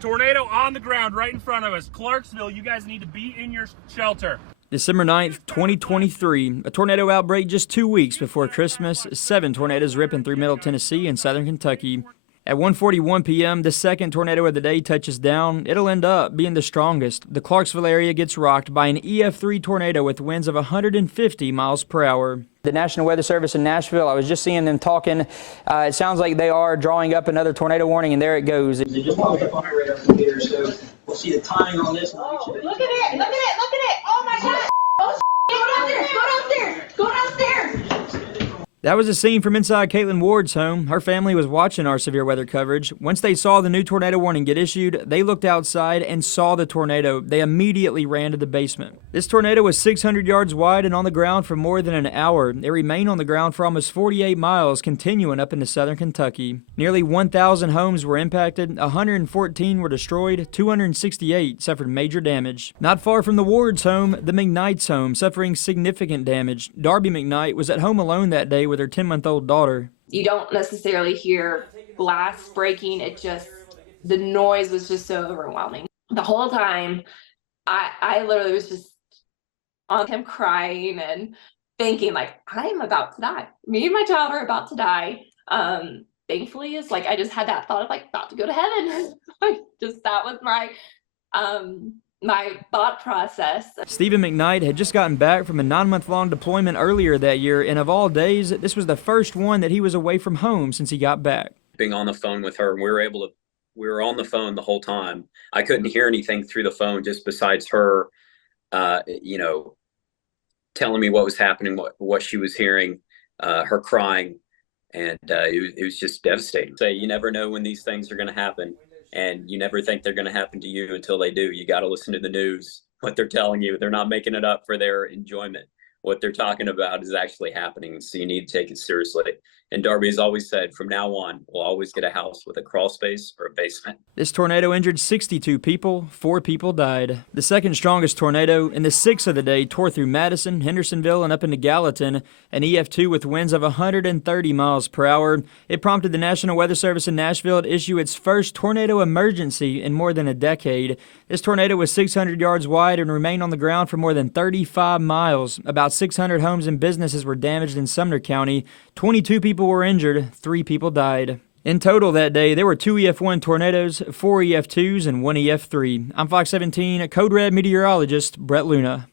tornado on the ground right in front of us. Clarksville, you guys need to be in your shelter. December 9th, 2023, a tornado outbreak just 2 weeks before Christmas, 7 tornadoes ripping through Middle Tennessee and southern Kentucky. At 1:41 p.m., the second tornado of the day touches down. It'll end up being the strongest. The Clarksville area gets rocked by an EF3 tornado with winds of 150 miles per hour. The National Weather Service in Nashville, I was just seeing them talking. It sounds like they are drawing up another tornado warning, and there it goes. They just popped up on our radar computer, so we'll see the timing on this. Oh, look at it! Look at it! Look at it! Oh my God! Oh, go downstairs! Go downstairs! Go downstairs! That was a scene from inside Caitlin Ward's home. Her family was watching our severe weather coverage. Once they saw the new tornado warning get issued, they looked outside and saw the tornado. They immediately ran to the basement. This tornado was 600 yards wide and on the ground for more than an hour. It remained on the ground for almost 48 miles, continuing up into southern Kentucky. Nearly 1,000 homes were impacted, 114 were destroyed, 268 suffered major damage. Not far from the Ward's home, the McKnight's home, suffering significant damage. Darby McKnight was at home alone that day with her 10-month-old daughter. You don't necessarily hear glass breaking. The noise was just so overwhelming. The whole time, I literally was just on him crying and thinking like, I'm about to die. Me and my child are about to die. Thankfully, it's like I just had that thought of like about to go to heaven. That was my thought process. Stephen McKnight had just gotten back from a 9-month-long deployment earlier that year, and of all days, this was the first one that he was away from home since he got back. Being on the phone with her, we were on the phone the whole time. I couldn't hear anything through the phone just besides her, telling me what was happening, what she was hearing, her crying, and it was just devastating. You never know when these things are going to happen. And you never think they're going to happen to you until they do. You got to listen to the news, what they're telling you. They're not making it up for their enjoyment. What they're talking about is actually happening, so you need to take it seriously. And Darby has always said, from now on, we'll always get a house with a crawl space or a basement. This tornado injured 62 people, 4 people died. The second strongest tornado, and the 6th of the day, tore through Madison, Hendersonville, and up into Gallatin, an EF2 with winds of 130 miles per hour. It prompted the National Weather Service in Nashville to issue its first tornado emergency in more than a decade. This tornado was 600 yards wide and remained on the ground for more than 35 miles. About 600 homes and businesses were damaged in Sumner County. 22 people were injured, 3 people died. In total that day, there were 2 EF1 tornadoes, 4 EF2s, and 1 EF3. I'm Fox 17 Code Red meteorologist Brett Luna.